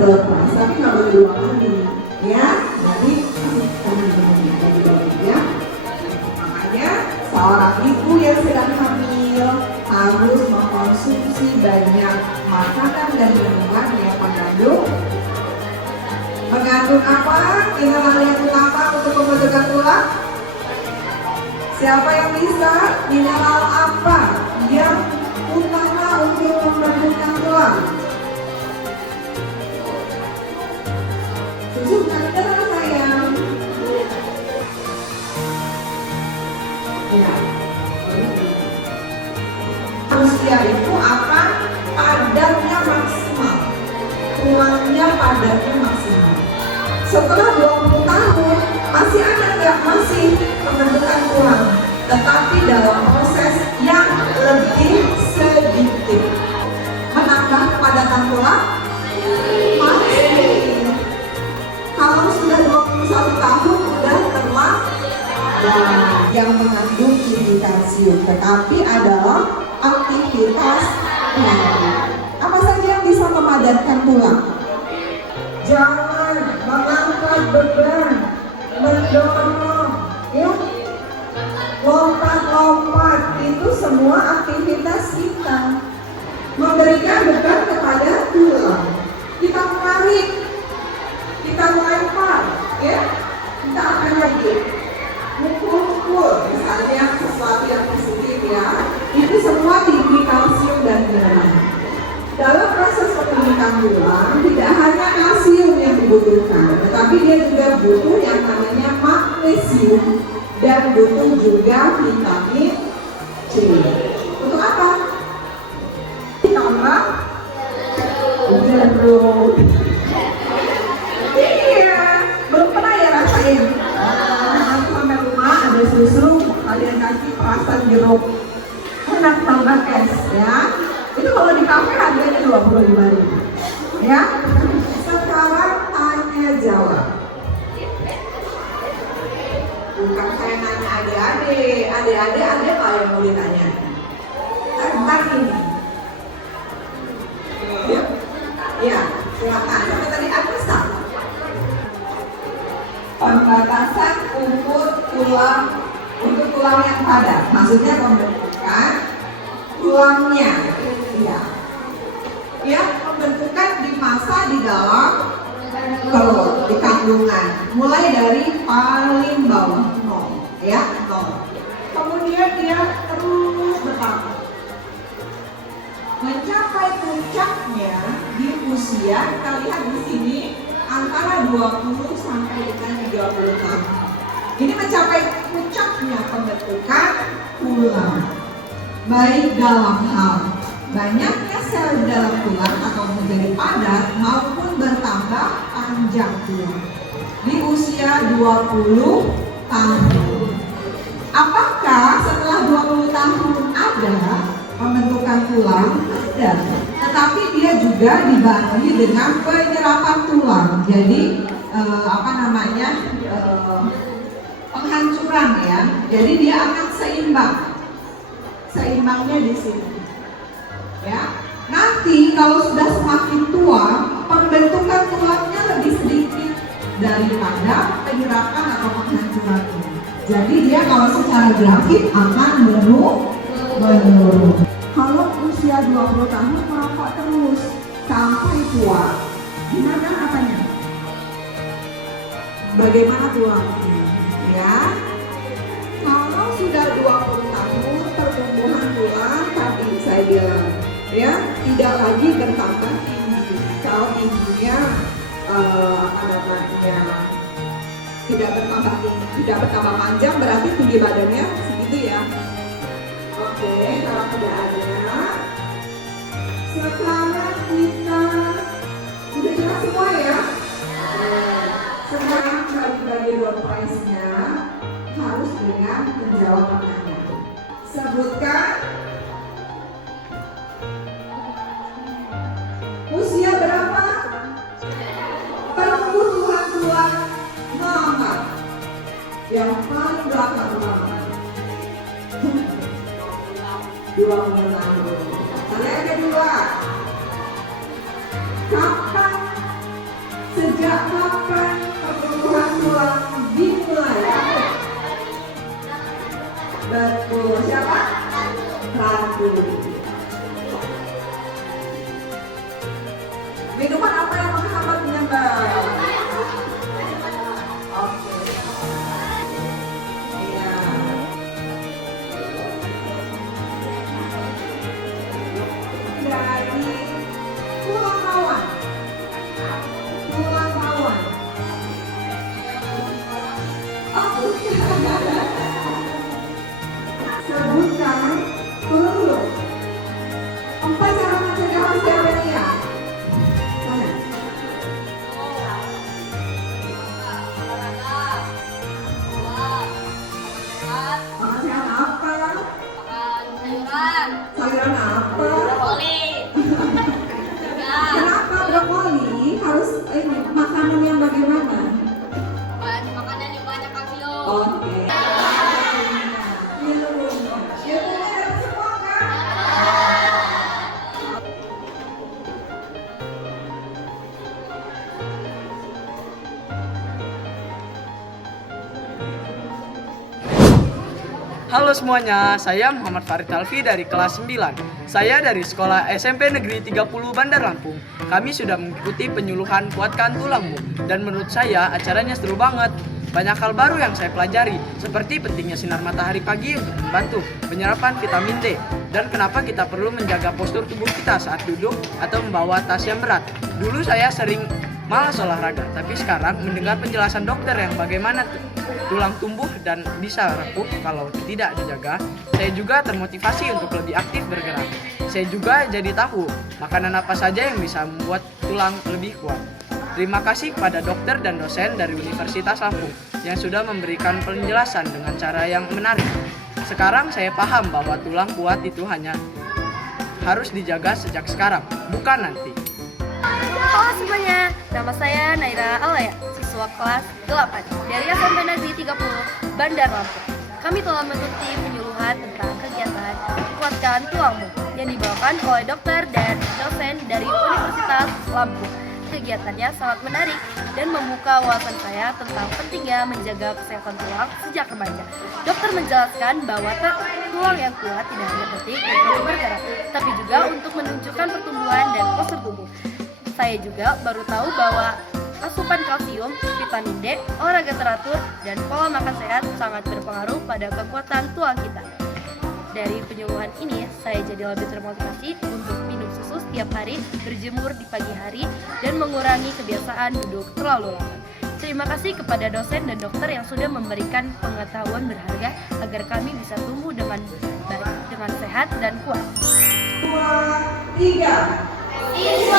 terlepas, tapi nggak boleh dua kali, ya. Jadi ya. Makanya seorang ibu yang sedang hamil harus mengkonsumsi banyak makanan dan minuman yang mengandung apa? Mineral yang utama untuk pembentukan tulang. Siapa yang bisa? Mineral apa yang utama untuk pembentukan tulang? Susu bukan mineral, sayang. Ya. Usia itu akan padatnya maksimal, tulangnya padatnya maksimal. Setelah 20 tahun masih ada nggak? Masih pembentukan tulang, tetapi dalam proses yang lebih sedikit. Menambah kepadatan tulang masih. Kalau sudah 21 tahun sudah terlambat. Yang mengandung tinggi kalsium, tetapi adalah aktivitas apa saja yang bisa memadatkan tulang? Jangan mengangkat beban, mendorong, ya, lompat-lompat, itu semua aktivitas kita memberikan beban kepada tulang. Kita menarik, kita melempar, ya, kita akan lagi mukul-mukul, misalnya sesuatu yang positif, ya, itu semua tinggi kalsium dan mineral. Dalam proses pembentukan tulang tidak hanya kalsium yang dibutuhkan, tetapi dia juga butuh yang namanya magnesium dan butuh juga vitamin C. Untuk apa? Ditambah jeruk. Iya, belum pernah ya rasain. Sampai rumah ada susu, kalian kasih perasan jeruk, enak banget guys, ya. Itu kalau di kafe harganya 25.000, ya. Sekarang tanya jawab. Bukan saya nanya adik-adik ada nggak yang mau ditanya? Tentang ini. Ya, silakan. Sampai tadi bisa. Pembatasan umur tulang untuk tulang yang padat, maksudnya pembentukan tulangnya, ya, pembentukan di masa di dalam perut, di kandungan, mulai dari paling bawah 0, ya, 0. Kemudian dia terus bertambah, mencapai puncaknya di usia, kita lihat di sini antara 20 sampai dengan 30 tahun. Ini mencapai puncaknya pembentukan tulang, baik dalam hal banyaknya sel di dalam tulang atau menjadi padat maupun bertambah panjang tulang di usia 20 tahun. Apakah setelah 20 tahun ada pembentukan tulang? Ada, tetapi dia juga dibarengi dengan penyerapan tulang. Jadi penghancuran, ya. Jadi dia akan seimbang. Seimbangnya di sini, ya. Nanti kalau sudah semakin tua, pembentukan tulangnya lebih sedikit daripada penyerapan atau penghancuran. Jadi dia kalau secara grafik akan menurun. Kalau usia 20 tahun merokok terus sampai tua, gimana apanya? Bagaimana tulangnya? Ya, kalau sudah 20 tahun pertumbuhan tulang tadi saya bilang, ya, tidak lagi bertambah tinggi. Kalau tingginya tidak bertambah tinggi, tidak bertambah panjang, berarti tinggi badannya segitu, ya. Oke, kalau tidak ada, sekarang kita sudah jelas semua, ya. Sekarang bagi door prize-nya harus dengan menjawab pertanyaan. Sebutkan usia berapa pertumbuhan tulang normal yang paling belakang normal? 26 tahun. Yang kedua, kapan Siapa? Ratu. Minuman apa yang menghambat menyambar? Oke. Iya. Dari tulang awan. Tulang awan. Oh, bukan. Sebutkan dulu 4 cara mencegah osteopenia. Mana? Makan sehat apa? Sayuran apa? Kenapa brokoli harus ini makanan yang bagaimana? Makanan yang banyak kalsium. Oke. Ilmunya dapat semua kan? Halo semuanya, saya Muhammad Farid Alfi dari kelas 9. Saya dari sekolah SMP Negeri 30 Bandar Lampung. Kami sudah mengikuti penyuluhan kuatkan tulangmu dan menurut saya acaranya seru banget. Banyak hal baru yang saya pelajari, seperti pentingnya sinar matahari pagi untuk membantu penyerapan vitamin D dan kenapa kita perlu menjaga postur tubuh kita saat duduk atau membawa tas yang berat. Dulu saya sering malas olahraga, tapi sekarang mendengar penjelasan dokter yang bagaimana tulang tumbuh dan bisa rapuh kalau tidak dijaga, saya juga termotivasi untuk lebih aktif bergerak. Saya juga jadi tahu makanan apa saja yang bisa membuat tulang lebih kuat. Terima kasih kepada dokter dan dosen dari Universitas Lampung yang sudah memberikan penjelasan dengan cara yang menarik. Sekarang saya paham bahwa tulang kuat itu hanya harus dijaga sejak sekarang, bukan nanti. Halo semuanya, nama saya Naira Alaya, siswa kelas 8 dari SMP Negeri 30 Bandar Lampung. Kami telah mengikuti penyuluhan tentang kegiatan kuatkan tulangmu yang dibawakan oleh dokter dan dosen dari Universitas Lampung. Kegiatannya sangat menarik dan membuka wawasan saya tentang pentingnya menjaga kesehatan tulang sejak remaja. Dokter menjelaskan bahwa tulang yang kuat tidak hanya penting untuk bergerak, tapi juga untuk menunjukkan pertumbuhan dan postur tubuh. Saya juga baru tahu bahwa asupan kalsium, vitamin D, olahraga teratur, dan pola makan sehat sangat berpengaruh pada kekuatan tulang kita. Dari penyuluhan ini, saya jadi lebih termotivasi untuk minum susu setiap hari, berjemur di pagi hari, dan mengurangi kebiasaan duduk terlalu lama. Terima kasih kepada dosen dan dokter yang sudah memberikan pengetahuan berharga agar kami bisa tumbuh dengan baik, dengan sehat dan kuat. 2, 3.